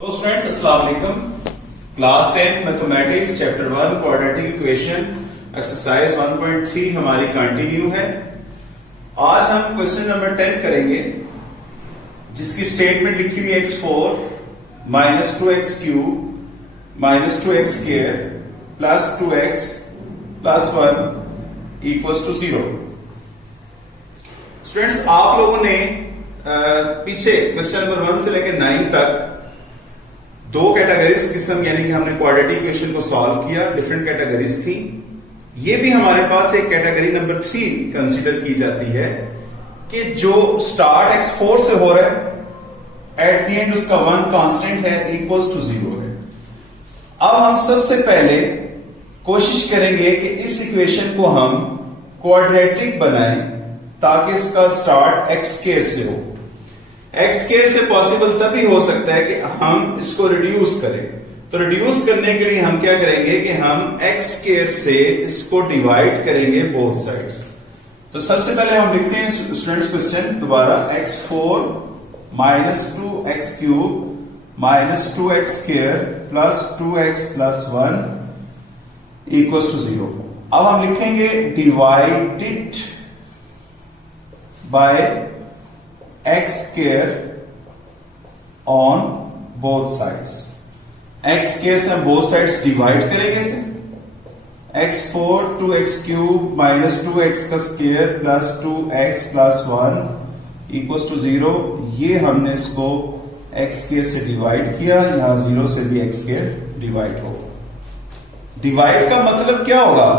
तो स्टूडेंट्स अस्सलाम वालेकुम। Class 10 mathematics chapter 1 quadratic equation exercise 1.3 हमारी कंटिन्यू है। आज हम क्वेश्चन नंबर 10 करेंगे जिसकी स्टेटमेंट लिखी हुई है x4 minus 2x cube minus 2x square plus 2x plus 1 equals to 0। Students आप लोगों ने पीछे क्वेश्चन नंबर 1 से लेकर 9 तक दो कैटेगरीज किस्म यानी कि हमने क्वाड्रेटिक इक्वेशन को सॉल्व किया, डिफरेंट कैटेगरीज थी। ये भी हमारे पास एक कैटेगरी नंबर 3 कंसीडर की जाती है कि जो स्टार्ट x4 से हो रहा है एट द एंड उसका 1 कांस्टेंट है इक्वल्स टू 0 है। अब हम सबसे पहले कोशिश करेंगे कि इस इक्वेशन को हम क्वाड्रेटिक बनाएं ताकि इसका स्टार्ट x स्क्वायर से हो। एक्स स्क्वायर से पॉसिबल तभी हो सकता है कि हम इसको रिड्यूस करें। तो रिड्यूस करने के लिए हम क्या करेंगे कि हम एक्स स्क्वायर से इसको डिवाइड करेंगे बोथ साइड्स। तो सबसे पहले हम लिखते हैं स्टूडेंट्स क्वेश्चन दोबारा x4 minus 2x cube minus 2x square plus 2x plus 1 equals to 0। अब हम लिखेंगे divided by x square on both sides। x square से हम both sides डिवाइड करेंगे इसे। x4 2x cube minus 2x का square plus 2x plus 1 equals to 0। ये हमने इसको x स्क्वायर से डिवाइड किया, यहां 0 से भी x स्क्वायर डिवाइड होगा। डिवाइड का मतलब क्या होगा?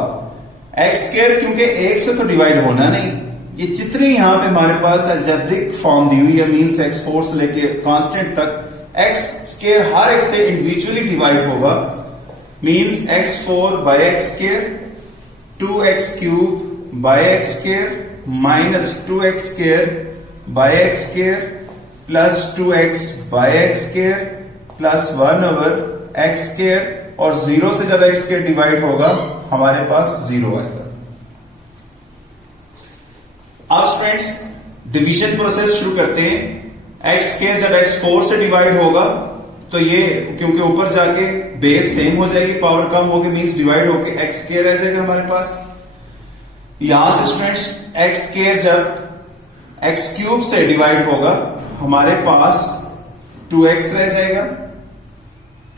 x स्क्वायर क्योंकि 1 से तो डिवाइड होना नहीं, ये जितनी यहां पे हमारे पास अलजेब्रिक फॉर्म दी हुई है मींस x4 से लेके कांस्टेंट तक x स्क्वायर हर एक से इंडिविजुअली डिवाइड होगा। Means x4 by x square 2x cube by x square minus 2x square by x square plus 2x by x square plus 1 over x square और 0 से जब x स्क्वायर डिवाइड होगा हमारे पास 0 आएगा। अब स्टूडेंट्स डिवीजन प्रोसेस शुरू करते हैं। x स्क्वायर जब x4 से डिवाइड होगा तो ये क्योंकि ऊपर जाके बेस सेम हो जाएगी, पावर कम होगी मींस डिवाइड होके x स्क्वायर रह जाएगा हमारे पास। यहां से स्टूडेंट्स x स्क्वायर जब x क्यूब से डिवाइड होगा हमारे पास 2x रह जाएगा।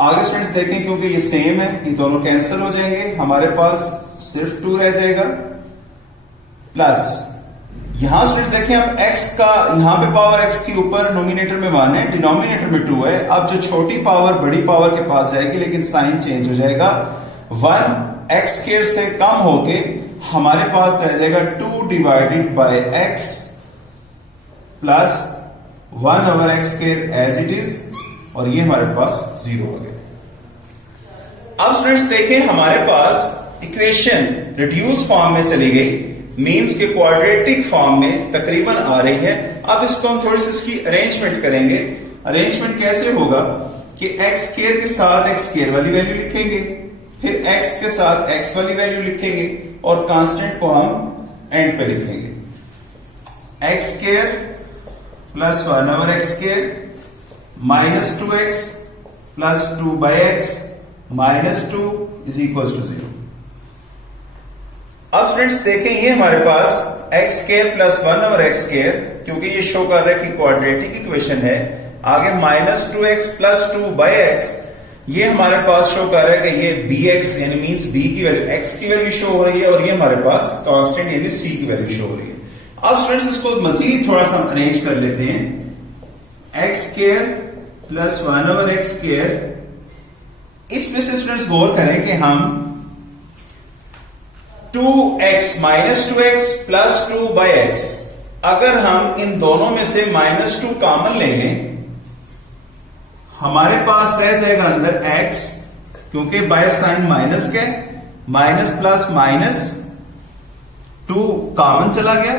आगे स्टूडेंट्स देखें क्योंकि ये सेम है ये दोनों कैंसिल हो जाएंगे, हमारे पास सिर्फ 2 रह जाएगा। प्लस यहां स्टूडेंट्स देखें अब x का यहां पे पावर x के ऊपर नोमिनेटर में 1 है, डिनोमिनेटर में 2 है। अब जो छोटी पावर बड़ी पावर के पास जाएगी लेकिन साइन चेंज हो जाएगा। 1 x स्क्वायर से कम होके हमारे पास रह जाएगा 2 divided by x plus 1 over x square as it is और ये हमारे पास 0 हो गया। अब स्टूडेंट्स देखें हमारे पास इक्वेशन रिड्यूस फॉर्म में चली गई, मीन्स के क्वाड्रेटिक फॉर्म में तकरीबन आ रही है। अब इसको हम थोड़ी सी इसकी अरेंजमेंट करेंगे। अरेंजमेंट कैसे होगा कि x स्क्वायर के साथ x स्क्वायर वाली वैल्यू लिखेंगे, फिर x के साथ x वाली वैल्यू लिखेंगे और कांस्टेंट को हम एंड पे लिखेंगे। x square plus 1 over x square minus 2x plus 2 by x minus 2 is equal to 0। अब फ्रेंड्स देखें ये हमारे पास x square plus 1 over x square क्योंकि ये शो कर रहा है कि क्वाड्रेटिक इक्वेशन है। आगे minus 2x plus 2 by x ये हमारे पास शो कर रहा है कि ये bx यानी मींस b की वैल्यू x की वैल्यू शो हो रही है और ये हमारे पास कांस्टेंट यानी c की वैल्यू शो हो रही है। अब स्टूडेंट्स इसको मजीद थोड़ा सा अरेंज कर लेते हैं। x square plus 1 over x square, इसमें से स्टूडेंट्स गौर करें कि हम 2x minus 2x plus 2 by x अगर हम इन दोनों में से माइनस 2 कॉमन ले लें हमारे पास रह जाएगा अंदर x क्योंकि बाय साइन माइनस के माइनस प्लस माइनस 2 कॉमन चला गया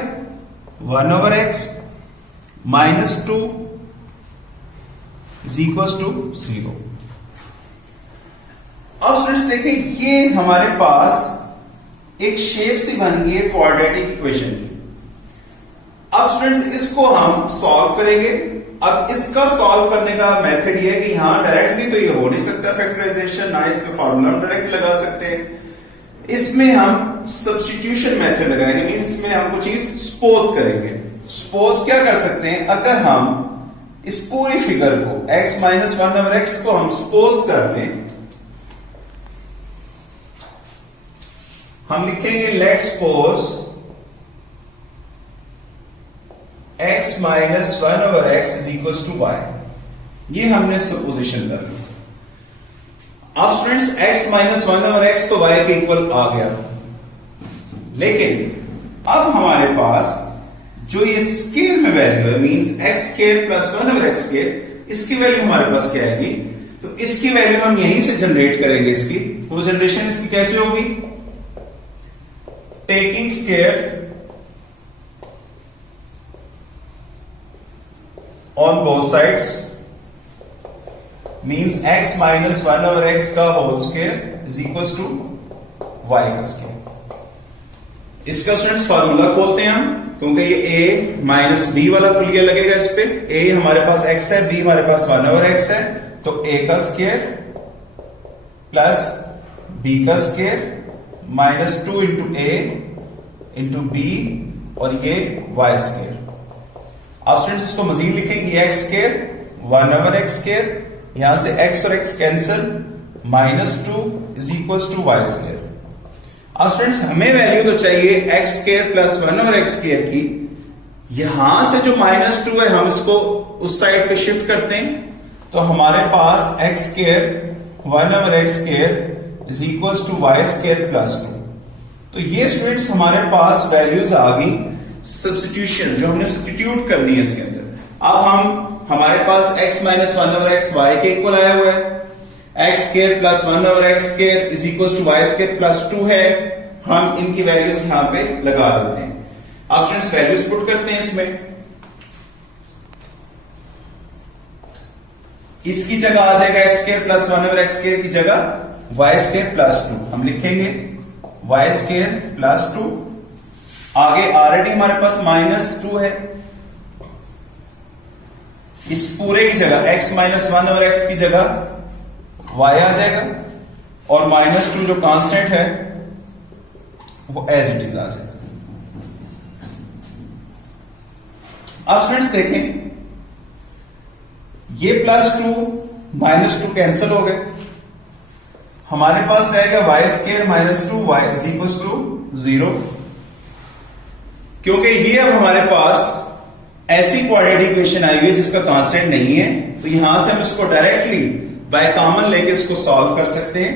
1 over x minus 2 is equal to 0। अब स्टूडेंट्स देखें ये हमारे पास एक शेप सी बन गई है क्वाड्रेटिक इक्वेशन की। अब स्टूडेंट्स इसको हम सॉल्व करेंगे अब इसका सॉल्व करने का मेथड ये है कि यहां डायरेक्टली तो ये हो नहीं सकता फैक्टराइजेशन, ना इसमें फॉर्मूला हम डायरेक्ट लगा सकते हैं। इसमें हम सब्स्टिट्यूशन मेथड लगाएंगे, मींस इसमें हम कुछ चीज सपोज करेंगे। सपोज क्या कर सकते हैं, अगर हम इस पूरी फिगर को x माइनस 1/x को हम सपोज कर लें, हम लिखेंगे let suppose x minus 1/x is equal to y। ये हमने सपोजिशन कर ली। अब स्टूडेंट्स x माइनस 1/x तो y के इक्वल आ गया, लेकिन अब हमारे पास जो ये स्केयर में वैल्यू है, means x square plus 1/x square, इसकी वैल्यू हमारे पास क्या आएगी, तो इसकी वैल्यू हम यहीं से जनरेट करेंगे। इसकी वो जनरेशन इसकी कैसे होगी, taking square on both sides means x minus 1/x का whole square is equals to y का स्क्वायर। इसका स्टूडेंट्स फार्मूला खोलते हैं हम, क्योंकि ये a माइनस b वाला कुलिया लगेगा इस पे। a हमारे पास x है, b हमारे पास 1/x है, तो a का स्क्वायर प्लस b का square minus 2 into a into b और ये y स्क्वायर। अब स्टूडेंट्स इसको मजीद लिखेंगे, x स्क्वायर 1/x स्क्वायर, यहां से x और x cancel, minus 2 is equal to y square. अब स्टूडेंट्स हमें वैल्यू तो चाहिए x square plus 1/x square की। यहां से जो माइनस 2 है हम इसको उस साइड पे शिफ्ट करते हैं, तो हमारे पास x square 1/x square is equal to y square plus 2। तो ये स्टूडेंट्स हमारे पास वैल्यूज आ गई सब्स्टिट्यूशन, जो हमने सब्स्टिट्यूट करनी है इसके अंदर। अब हमारे पास x माइनस 1/x y के इक्वल आया हुआ है, x square plus 1/x square is equal to y square plus 2 है। हम इनकी वैल्यूज यहां पे लगा देते हैं। अब स्टूडेंट्स वैल्यूज पुट करते हैं इसमें। इसकी जगह आ जाएगा x square plus 1/x square की जगह y स्क्वायर प्लस 2। हम लिखेंगे y स्क्वायर प्लस 2। आगे ऑलरेडी हमारे पास माइनस 2 है, इस पूरे की जगह x माइनस 1/x की जगह y आ जाएगा, और माइनस 2 जो कांस्टेंट है वो एज इट इज आ जाएगा। अब स्टूडेंट्स देखें, ये प्लस 2 माइनस 2 कैंसिल हो गए, हमारे पास रहेगा y square minus 2y is equal to 0। क्योंकि ये अब हमारे पास ऐसी क्वाड्रेटिक इक्वेशन आई हुई है जिसका कांस्टेंट नहीं है, तो यहां से हम इसको डायरेक्टली बाय कॉमन लेके इसको सॉल्व कर सकते हैं।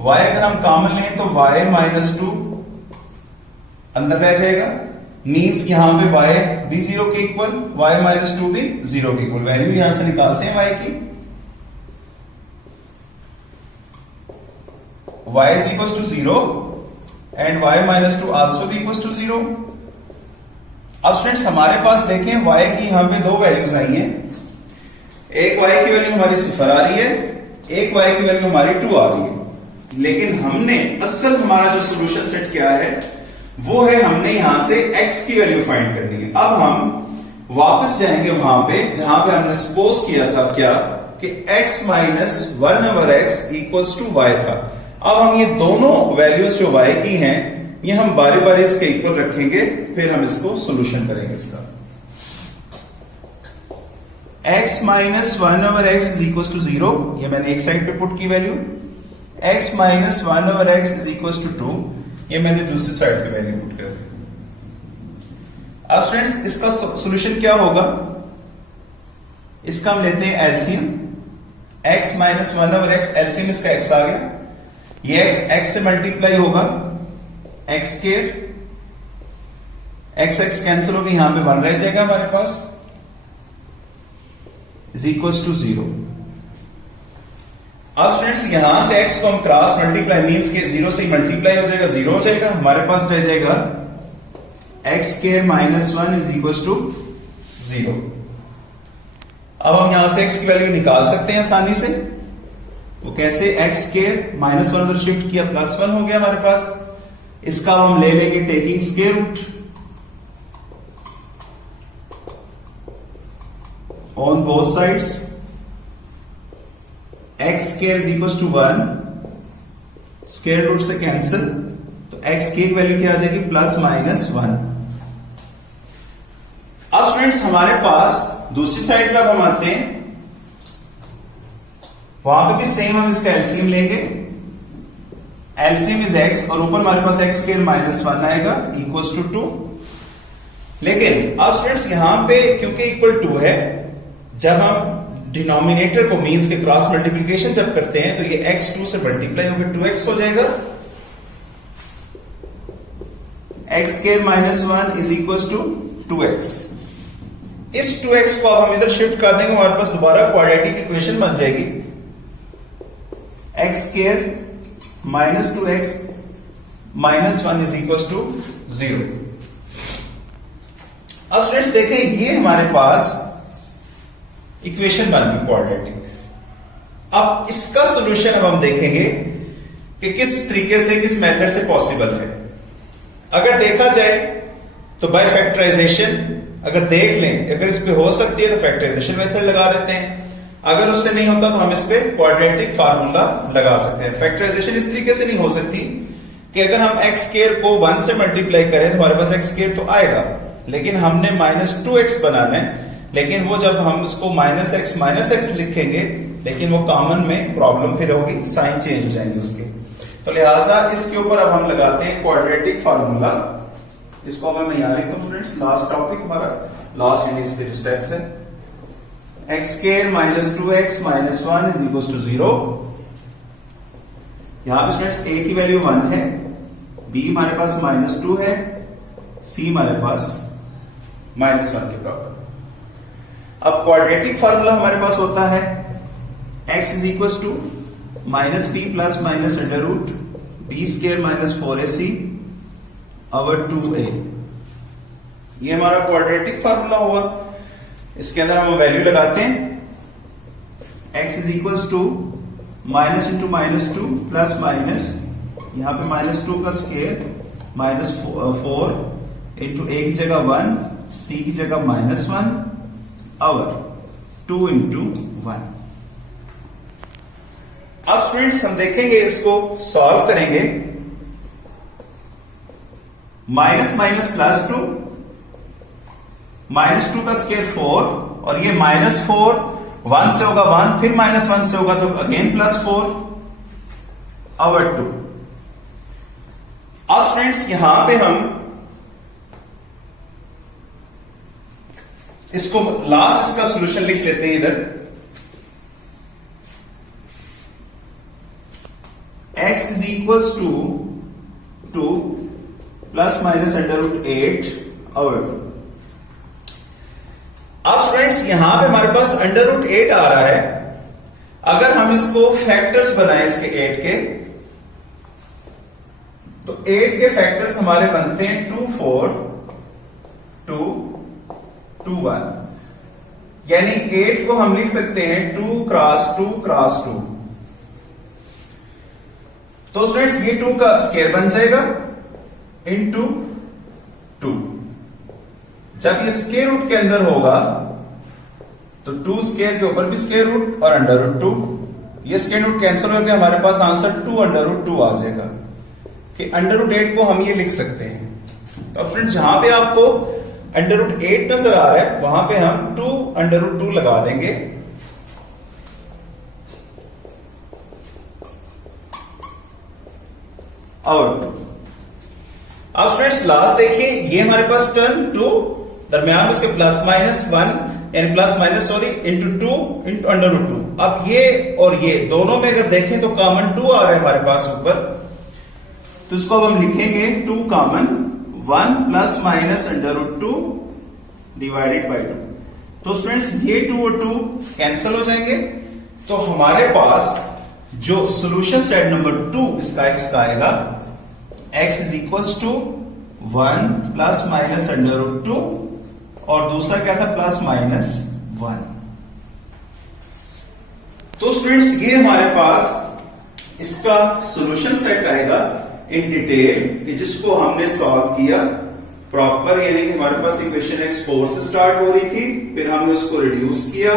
y अगर हम कॉमन लें तो y माइनस 2 अंदर रह जाएगा, मीन्स यहां पे y भी 0 के इक्वल, y माइनस 2 भी 0 के इक्वल। वैल्यू यहां से निकालते हैं y की, y is equal to 0 and y minus 2 also भी इक्वल टू 0। अब स्टूडेंट्स हमारे पास देखें y की यहां पे दो वैल्यूज आई हैं, एक y की वैल्यू हमारी 0 आ रही है, एक y की वैल्यू हमारी 2 आ रही है। लेकिन हमने असल हमारा जो सोल्यूशन सेट किया है वो है हमने यहां से x की वैल्यू फाइंड करनी है। अब हम वापस जाएंगे वहां पे जहां पे हमने सपोज किया था क्या कि x minus 1/x equals to y था। अब हम ये दोनों वैल्यूज जो y की हैं ये हम बारी बारी इसके इक्वल रखेंगे, फिर हम इसको सोल्यूशन करेंगे इसका। x minus 1/x is equal to 0, ये मैंने एक साइड पे पुट की value, x minus 1/x is equal to 2, ये मैंने दूसरी साइड पे वैल्यू पुट कर दी। अब स्टूडेंट्स इसका सोल्यूशन क्या होगा, इसका हम लेते हैं LCM, x minus 1/x LCM इसका x आ गया, ये x से मल्टीप्लाई होगा, x स्क्वायर, x कैंसिल होगी, यहां पे 1 रह जाएगा हमारे पास, इज इक्वल टू 0। अब स्टूडेंट्स यहां से x को हम क्रॉस मल्टीप्लाई मींस के 0 से मल्टीप्लाई हो जाएगा, 0 हो जाएगा, हमारे पास रह जाएगा x square minus 1 is equal to 0। अब हम यहां से x की वैल्यू निकाल सकते हैं आसानी से, तो कैसे, x स्क्वायर माइनस 1 उधर शिफ्ट किया, प्लस 1 हो गया हमारे पास, इसका हम ले लेंगे taking square root, on both sides x square is equal to 1, square root से कैंसिल, तो एक्स की एक वैल्यू क्या आ जाएगी प्लस माइनस 1। अब स्टूडेंट्स हमारे पास दूसरी साइड पर हम आते हैं, वहां पे भी सेम हम इसका एलसीएम लेंगे, एलसीएम इज एक्स और ऊपर हमारे पास एक्स स्क्वायर माइनस 1 आएगा इक्वल्स टू 2। लेकिन अब स्टूडेंट्स यहां पे क्योंकि इक्वल 2 है, जब हम डिनोमिनेटर को मींस के क्रॉस मल्टीप्लिकेशन जब करते हैं तो ये x 2 से मल्टीप्लाई होकर 2x हो जाएगा, x square minus 1 is equal to 2x। इस 2x को अब हम इधर शिफ्ट कर देंगे, हमारे पास दोबारा क्वाड्रेटिक इक्वेशन बन जाएगी, x square minus 2x minus 1 is equal to 0। अब फ्रेंड्स देखें, ये हमारे पास इक्वेशन बन गई क्वाड्रेटिक। अब इसका सॉल्यूशन अब हम देखेंगे कि किस तरीके से, किस मेथड से पॉसिबल है। अगर देखा जाए तो बाय फैक्टराइजेशन, अगर देख लें अगर इस पे हो सकती है तो फैक्टराइजेशन मेथड लगा देते हैं, अगर उससे नहीं होता तो हम इस पे क्वाड्रेटिक फार्मूला लगा सकते हैं। फैक्टराइजेशन इस तरीके से नहीं हो सकती कि अगर हम एक्स स्क्वायर को 1 से मल्टीप्लाई करें तो हमारे पास एक्स स्क्वायर तो आएगा, लेकिन हमने माइनस 2x बनाना है, लेकिन वो जब हम उसको माइनस एक्स लिखेंगे, लेकिन वो कॉमन में प्रॉब्लम फिर होगी, साइन चेंज हो जाएंगे उसके। तो लिहाजा इसके ऊपर अब हम लगाते हैं क्वाड्रेटिक फार्मूला। इसको अब मैं यहां लिखता हूं स्टूडेंट्स, लास्ट टॉपिक हमारा, लास्ट यानी इसके जो स्टेप्स है, x square minus 2x minus 1 is equal to 0। यहां पे स्टूडेंट्स a की वैल्यू 1 है, b हमारे पास माइनस 2 है, c हमारे पास माइनस 1 के बराबर। अब क्वाड्रेटिक फार्मूला हमारे पास होता है x is equal to minus b plus minus under root b square minus 4ac over 2a। ये हमारा क्वाड्रेटिक फार्मूला हुआ। इसके अंदर हम वैल्यू लगाते हैं, x is equal to minus into minus 2 plus minus, यहां पे माइनस 2 का स्क्वायर माइनस 4 इंटू a की जगह 1, c की जगह माइनस 1 और 2 इंटू 1। अब स्टूडेंट्स हम देखेंगे, इसको सॉल्व करेंगे, माइनस माइनस प्लस 2, माइनस 2 का स्क्वायर 4 और ये माइनस 4 1 से होगा 1, फिर माइनस 1 से होगा तो अगेन प्लस 4 ओवर 2। अब फ्रेंड्स यहां पे हम इसको लास्ट इसका सॉल्यूशन लिख लेते हैं इधर, x is equal to 2 plus minus under root 8 over 2। अब फ्रेंड्स यहां पे हमारे पास अंडर रूट 8 आ रहा है, अगर हम इसको फैक्टर्स बनाएं इसके 8 के, तो 8 के फैक्टर्स हमारे बनते हैं 2 4 2 2 1, यानी 8 को हम लिख सकते हैं 2 क्रॉस 2 क्रॉस 2। तो स्टूडेंट्स ये 2 का स्क्वायर बन जाएगा इनटू 2। जब ये स्क्वायर रूट के अंदर होगा तो 2 स्क्वायर के ऊपर भी स्क्वायर रूट और अंडर रूट 2, ये स्क्वायर रूट कैंसिल होकर हमारे पास आंसर 2 अंडर रूट 2 आ जाएगा, कि अंडर रूट 8 को हम ये लिख सकते हैं। तो फ्रेंड्स जहां पे आपको अंडर रूट 8 नजर आ रहा है वहां पे हम 2 अंडर रूट 2 लगा देंगे, और 2। अब स्टूडेंट्स लास्ट देखिए, ये हमारे पास टर्म 2, दरमियान इसके प्लस माइनस 1 यानी plus minus sorry into 2 into under root 2। अब ये और ये दोनों में अगर देखें तो कॉमन 2 आ रहा है हमारे पास ऊपर, तो इसको अब हम लिखेंगे 2 common 1 plus minus under root 2 divided by 2। तो स्टूडेंट्स ये 2 और 2 कैंसिल हो जाएंगे, तो हमारे पास जो सॉल्यूशन सेट नंबर 2 इसका x का आएगा, x is equal to 1 plus minus under root 2 और दूसरा क्या था प्लस माइनस 1। तो स्टूडेंट्स ये हमारे पास इसका सॉल्यूशन सेट आएगा इन डिटेल, कि जिसको हमने सॉल्व किया प्रॉपर, यानी कि हमारे पास इक्वेशन x4 से स्टार्ट हो रही थी, फिर हमने उसको रिड्यूस किया,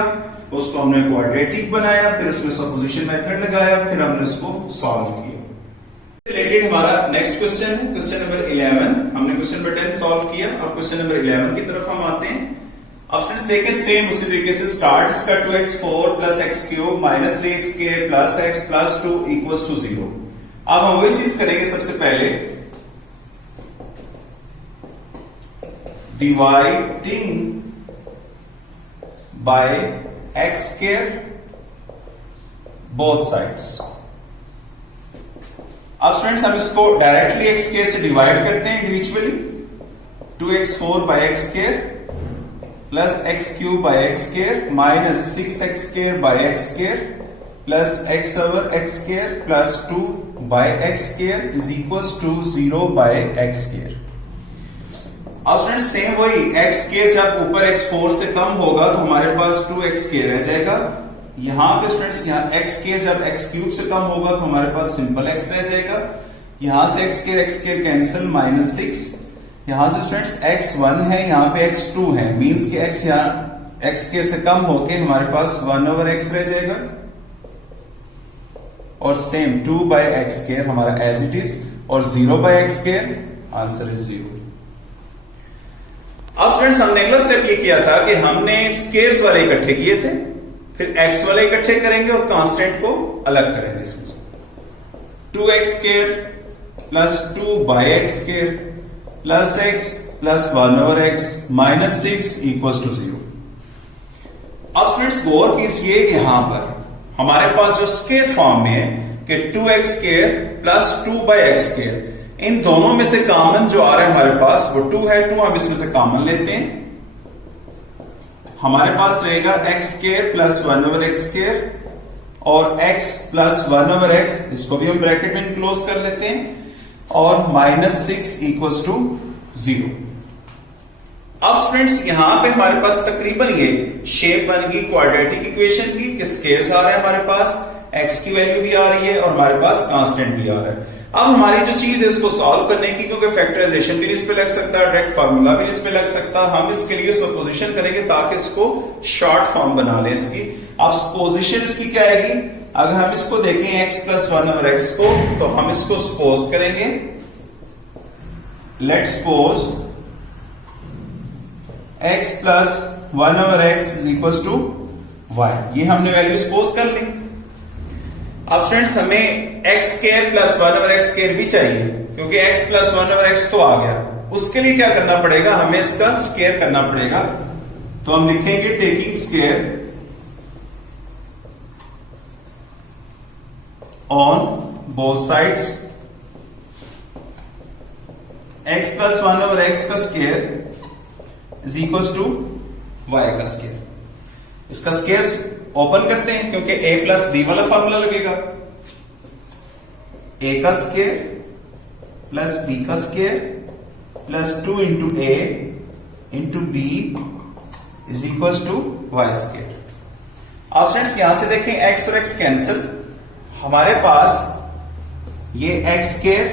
उसको हमने क्वाड्रेटिक बनाया, फिर उसमें सपोजिशन मेथड लगाया, फिर हमने उसको सॉल्व किया। रिलेटेड हमारा नेक्स्ट क्वेश्चन है, क्वेश्चन नंबर 11। हमने क्वेश्चन नंबर 10 सॉल्व किया, अब क्वेश्चन नंबर 11 की तरफ हम आते हैं। अब फ्रेंड्स देखें, सेम उसी तरीके से स्टार्ट इसका 2x4 plus x cube minus 3x plus x plus 2 equals to 0। अब हम वही चीज करेंगे, सबसे पहले dividing by x square both sides. अब स्टूडेंट्स हम इसको डायरेक्टली एक्स स्क्वायर से डिवाइड करते हैं individually. 2x4 by x square plus x cube by x square minus 6x square by x square plus x over x square plus 2 by x square is equals to 0 by x square. अब students same वही, x square जब ऊपर x4 से कम होगा तो हमारे पास 2x square रह जाएगा। यहां पे स्टूडेंट्स यहाँ x स्क्वायर जब x क्यूब से कम होगा तो हमारे पास सिंपल x रह जाएगा। यहां से x स्क्वायर कैंसिल -6। यहां से स्टूडेंट्स x1 है, यहाँ पे x2 है, मींस कि x यहाँ x स्क्वायर से कम होके हमारे पास 1 ओवर x रह जाएगा। और सेम 2 बाय एक्स स्क्वायर हमारा एज इट इज, और 0 by x square, answer is 0। अब फ्रेंड्स हमने अगला स्टेप ये किया था कि हमने स्क्वायर्स वाले इकट्ठे किए थे, फिर एक्स वाले इकट्ठे करेंगे और कांस्टेंट को अलग करेंगे। इसमें 2x square plus 2 by x square plus x plus 1 over x minus 6 equals to 0। अब फ्रेंड्स गौर कीजिए, यहां पर हमारे पास जो स्क्वायर फॉर्म में है कि 2x square plus 2 by x square, इन दोनों में से कॉमन जो आ रहा है हमारे पास वो 2 है। 2 हम इसमें से कॉमन लेते हैं, हमारे पास रहेगा x square plus 1 over x square और x प्लस 1 ओवर x, इसको भी हम ब्रैकेट में क्लोज कर लेते हैं, और माइनस 6 इक्वल्स टू 0। अब फ्रेंड्स यहां पे हमारे पास तकरीबन ये शेप बन गई क्वाड्रेटिक इक्वेशन की, कि स्क्वायर्स आ रहे हैं हमारे पास, x की वैल्यू भी आ रही है और हमारे पास कांस्टेंट भी आ रहा है। अब हमारी जो चीज है इसको सॉल्व करने की, क्योंकि फैक्टराइजेशन भी इस पे लग सकता है, डायरेक्ट फार्मूला भी इस पे लग सकता है, हम इसके लिए सपोजिशन करेंगे ताकि इसको शॉर्ट फॉर्म बना लें इसकी। अब सपोजिशन इसकी क्या आएगी, अगर हम इसको देखें x प्लस 1 ओवर x को, तो हम इसको सपोज करेंगे, let's suppose x plus 1 over x is equal to y। ये हमने वैल्यू सपोज कर ली। अब फ्रेंड्स हमें x square plus 1 over x square भी चाहिए, क्योंकि x प्लस 1 ओवर x तो आ गया। उसके लिए क्या करना पड़ेगा, हमें इसका स्क्वायर करना पड़ेगा। तो हम लिखेंगे taking square on both sides, x plus 1 over x का square is equal to y का स्क्वायर। इसका स्क्वायर ओपन करते हैं, क्योंकि a प्लस b वाला फॉर्मूला लगेगा। a का स्क्वायर प्लस b का square plus 2 into a into b is equal to y square. अब फ्रेंड्स यहां से देखें x और x कैंसिल, हमारे पास ये x square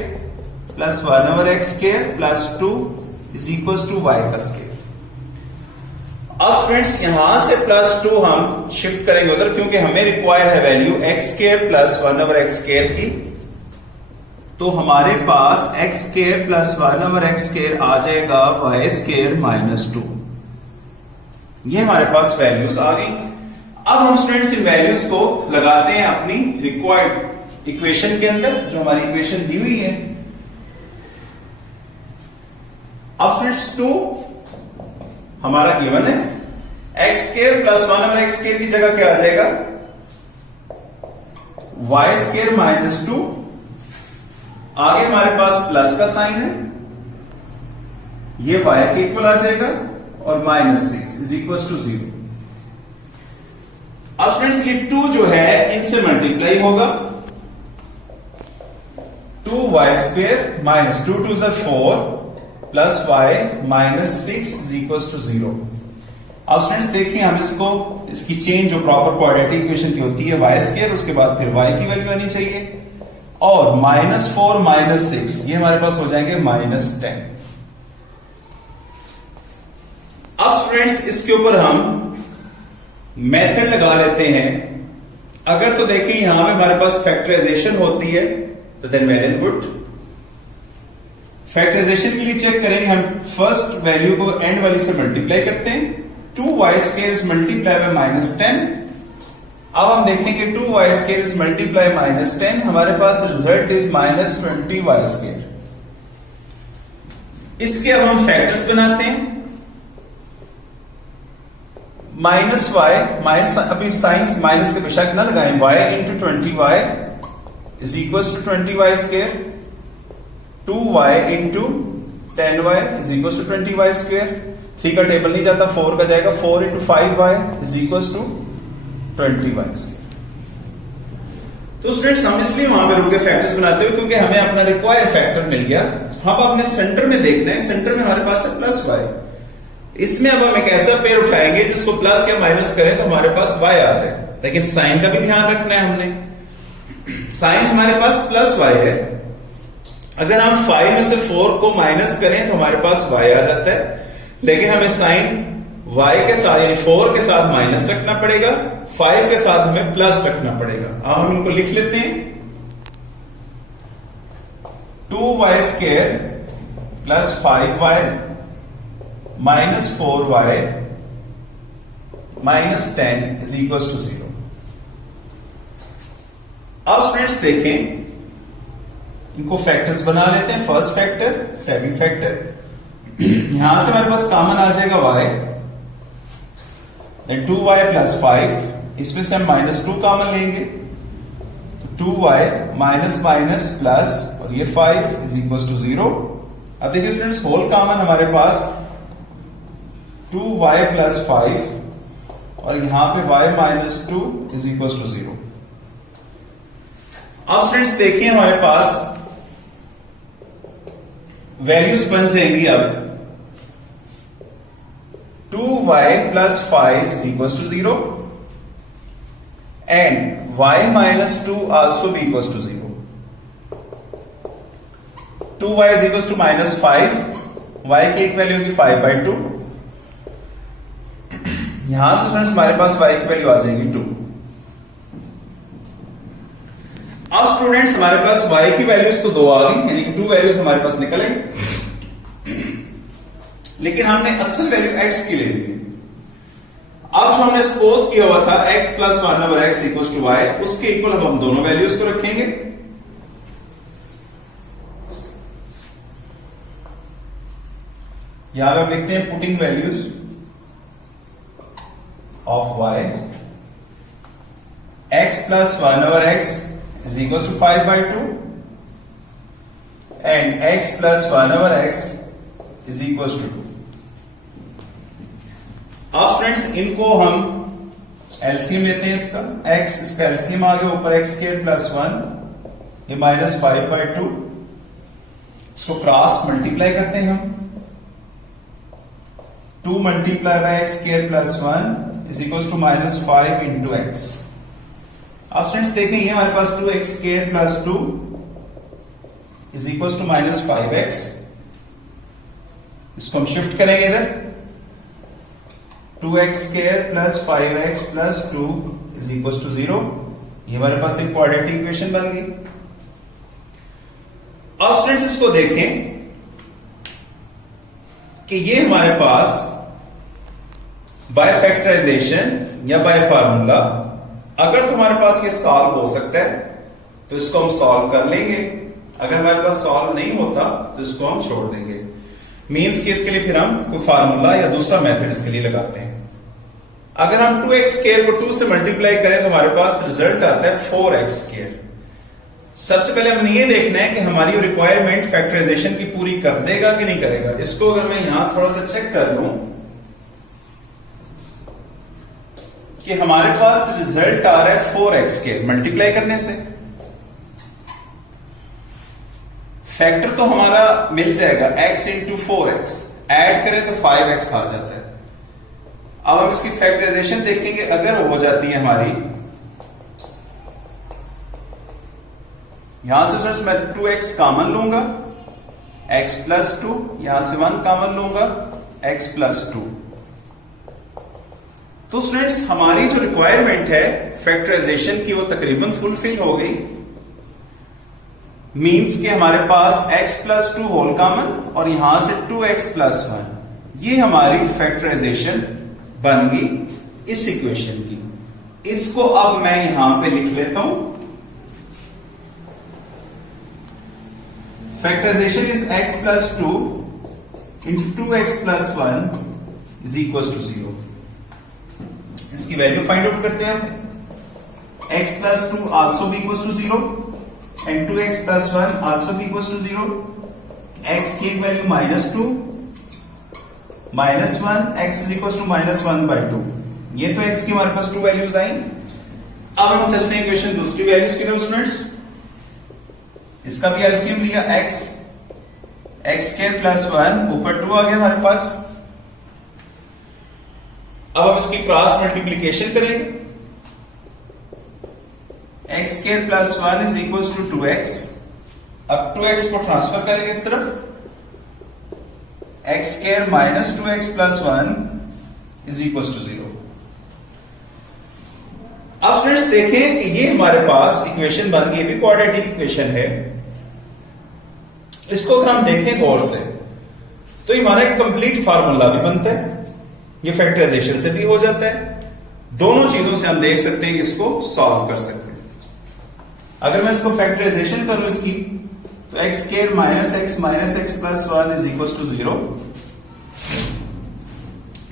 plus 1 over x square plus 2 is equal to y का स्क्वायर। अब फ्रेंड्स यहां से प्लस 2 हम शिफ्ट करेंगे उधर, क्योंकि हमें रिक्वायर है value x square plus 1 over x square की। तो हमारे पास x square plus 1 over x square आ जाएगा y स्क्वायर माइनस 2। ये हमारे पास वैल्यूज आ गई। अब हम स्टूडेंट्स इन वैल्यूज को लगाते हैं अपनी रिक्वायर्ड इक्वेशन के अंदर, जो हमारी इक्वेशन दी हुई है। अब फ्रेंड्स 2 हमारा गिवन है, x square plus 1 over x square की जगह क्या आ जाएगा, वाई स्क्वायर माइनस 2। आगे हमारे पास प्लस का साइन है, ये वाई के इक्वल आ जाएगा, और माइनस 6 इज इक्वल टू 0। अब फ्रेंड्स ये 2 जो है इनसे मल्टीप्लाई होगा, 2y square minus 2 2 4 plus y minus 6 is equal to 0। अब फ्रेंड्स देखिए, हम इसको इसकी चेंज जो प्रॉपर क्वाड्रेटिक इक्वेशन की होती है y स्क्वायर, उसके बाद फिर y की वैल्यू आनी चाहिए, और -4 -6 ये हमारे पास हो जाएंगे -10। अब स्टूडेंट्स इसके ऊपर हम मेथड लगा लेते हैं। अगर तो देखिए यहां पे हमारे पास फैक्टराइजेशन होती है तो then well and good. Factorisation के लिए चेक करेंगे हम फर्स्ट वैल्यू को एंड वाली से मल्टीप्लाई करते हैं। 2y² is multiply by -10। अब हम देखेंगे 2y² इज मल्टीप्लाई -10, हमारे पास रिजल्ट इज -20y²। इसके अब हम फैक्टर्स बनाते हैं। माइनस वाई माइनस, अभी साइंस माइनस के बेशक ना लगाएं, y into 20y is equal to 20y²। 2y into 10y is equal to 20y²। 3 का टेबल नहीं जाता, 4 का जाएगा। 4 into 5y is equal to 20y²। तो स्टूडेंट्स हम इसलिए वहां पे रुके फैक्टर्स बनाते हुए क्योंकि हमें अपना रिक्वायर्ड फैक्टर मिल गया। हम अपने सेंटर में देखना है, सेंटर में हमारे पास है +y। इसमें अब हम एक ऐसा पेयर उठाएंगे जिसको प्लस या माइनस करें तो हमारे पास y आ जाए। लेकिन साइन का भी ध्यान रखना है हमने। साइन हमारे पास +y है, अगर हम 5 में से 4 को माइनस करें तो हमारे पास y आ जाता है। लेकिन हमें साइन y के साथ यानी 4 के साथ माइनस रखना पड़ेगा, 5 के साथ हमें प्लस रखना पड़ेगा। अब हम इनको लिख लेते हैं। 2y² plus 5y minus 4y minus 10 is equal to 0। अब स्टूडेंट्स देखें, इनको फैक्टर्स बना लेते हैं। First factor, second factor. यहां से हमारे पास कॉमन आ जाएगा y, देन 2y प्लस 5, इसमें से हम -2 कॉमन लेंगे तो 2y माइनस माइनस प्लस और ये 5 इज इक्वल टू 0। अब देखिए स्टूडेंट्स, होल कॉमन हमारे पास 2y प्लस 5 और यहां पे y minus 2 is equal to 0। अब फ्रेंड्स देखिए हमारे पास वैल्यूज बन जाएंगी। अब 2y plus 5 is equal to 0 and y minus 2 also भी equal to 0। 2y is equal to -5, y की एक वैल्यू होगी 5/2। यहां से फ्रेंड्स हमारे पास y की वैल्यू आ जाएगी 2। अब स्टूडेंट्स हमारे पास y की वैल्यूज तो 2 आ गई, यानी कि 2 वैल्यूज हमारे पास निकल आई। लेकिन हमने असल वैल्यू x की ले ली। अब जो हमने सपोज किया हुआ था x plus 1/x equal to y, उसके इक्वल अब हम दोनों वैल्यूज को रखेंगे। यहां पर लिखते हैं putting values of y, x plus 1/x is equals to 5/2 and x plus 1/x is equals to 2। अब फ्रेंड्स इनको हम एलसीएम लेते हैं। इसका एलसीएम आ गया ऊपर x² प्लस 1, ये -5/2। इसको क्रॉस मल्टीप्लाई करते हैं हम। 2 multiply by x² plus 1 is equal to -5 into x। अब स्टूडेंट्स देखें, ये हमारे पास 2x² plus 2 is equal to -5x। इसको हम शिफ्ट करेंगे इधर। 2x² plus 5x plus 2 is equal to 0। ये हमारे पास एक क्वाड्रेटिक इक्वेशन बन गई। अब स्टूडेंट्स इसको देखें कि ये हमारे पास बाय फैक्टराइजेशन या बाय फार्मूला अगर तुम्हारे पास ये सॉल्व हो सकता है तो इसको हम सॉल्व कर लेंगे। अगर हमारे पास सॉल्व नहीं होता तो इसको हम छोड़ देंगे। मींस कि इसके लिए फिर हम कोई फार्मूला या दूसरा मेथड इसके लिए लगाते हैं। अगर हम 2x² को 2 से मल्टीप्लाई करें तो हमारे पास रिजल्ट आता है 4x²। सबसे पहले हमने ये देखना है कि हमारी रिक्वायरमेंट फैक्टराइजेशन की पूरी कर देगा कि नहीं करेगा। इसको अगर मैं यहां थोड़ा सा चेक कर लूं कि हमारे पास रिजल्ट आ रहा है 4x² मल्टीप्लाई करने से। फैक्टर तो हमारा मिल जाएगा x इंटू 4x, ऐड करें तो 5x आ जाता है। अब हम इसकी फैक्टराइजेशन देखेंगे। अगर हो जाती है हमारी, यहां से फ्रेंड्स मैं 2x कॉमन लूंगा, x प्लस 2, यहां से 1 कॉमन लूंगा, x प्लस 2। तो स्टूडेंट्स हमारी जो रिक्वायरमेंट है फैक्टराइजेशन की वो तकरीबन फुलफिल हो गई। मीन्स के हमारे पास x+2 होल कॉमन और यहां से 2x+1 ये हमारी फैक्टराइजेशन बन गई इस इक्वेशन की। इसको अब मैं यहां पे लिख लेता हूं। Factorisation is x+2 into 2x+1 is equals to 0। इसकी वैल्यू फाइंड आउट करते हैं। x+2 also be equals to 0 and 2x+1 also be equals to 0। x की value -2 -1 x is equals to -1/2। ये तो x की हमारे पास 2 वैल्यूज आई। अब हम चलते हैं इक्वेशन दूसरी वैल्यूज की तरफ स्टूडेंट्स। इसका भी एलसीएम लिया x² + 1 ऊपर 2 आ गया हमारे पास। अब हम इसकी क्रॉस मल्टीप्लीकेशन करेंगे। x² + 1 is equals to 2x। अब 2x को ट्रांसफर करेंगे इस तरफ। x² - 2x + 1 is equals to 0। अब फ्रेंड्स देखें कि ये हमारे पास इक्वेशन बन गई, भी क्वाड्रेटिक इक्वेशन है। इसको अगर हम देखें गौर से तो हमारा एक कंप्लीट फार्मूला भी बनता है, ये फैक्टराइजेशन से भी हो जाता है। दोनों चीजों से हम देख सकते हैं कि इसको सॉल्व कर सकते हैं। अगर मैं इसको फैक्टराइजेशन करूं इसकी तो x² - x - x + 1 is equals to 0।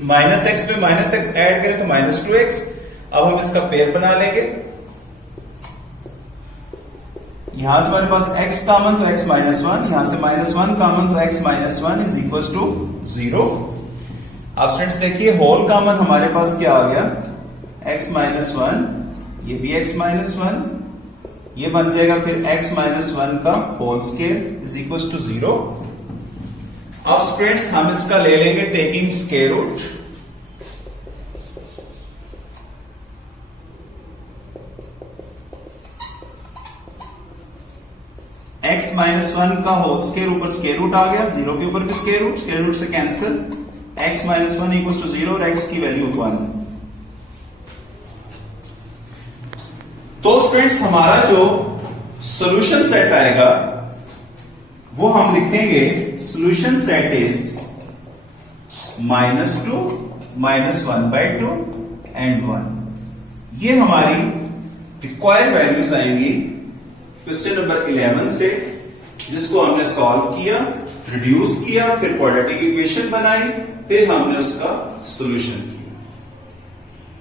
-x पे -x ऐड करें तो -2x। अब हम इसका पेयर बना लेंगे। यहां से हमारे पास x कॉमन तो x - 1, यहां से -1 कॉमन तो x - 1 is equals to 0। अब स्टूडेंट्स देखिए होल कॉमन हमारे पास क्या आ गया, x - 1, ये भी x - 1, ये बन जाएगा फिर x - 1 का whole square is equals to 0। अब स्टूडेंट्स हम इसका ले लेंगे टेकिंग स्क्वायर रूट। x - 1 का होल स्क्वायर ऊपर स्क्वायर रूट आ गया, 0 के ऊपर भी स्क्वायर रूट से कैंसिल। x - 1 इक्वल्स टू 0 और x की वैल्यू 1। तो स्टूडेंट्स हमारा जो सॉल्यूशन सेट आएगा वो हम लिखेंगे सॉल्यूशन सेट इज -2 -1/2 एंड 1। ये हमारी रिक्वायर्ड वैल्यूज आएंगी क्वेश्चन नंबर 11 से, जिसको हमने सॉल्व किया, रिड्यूस किया, फिर क्वाड्रेटिक इक्वेशन बनाई, फिर हमने उसका सॉल्यूशन किया।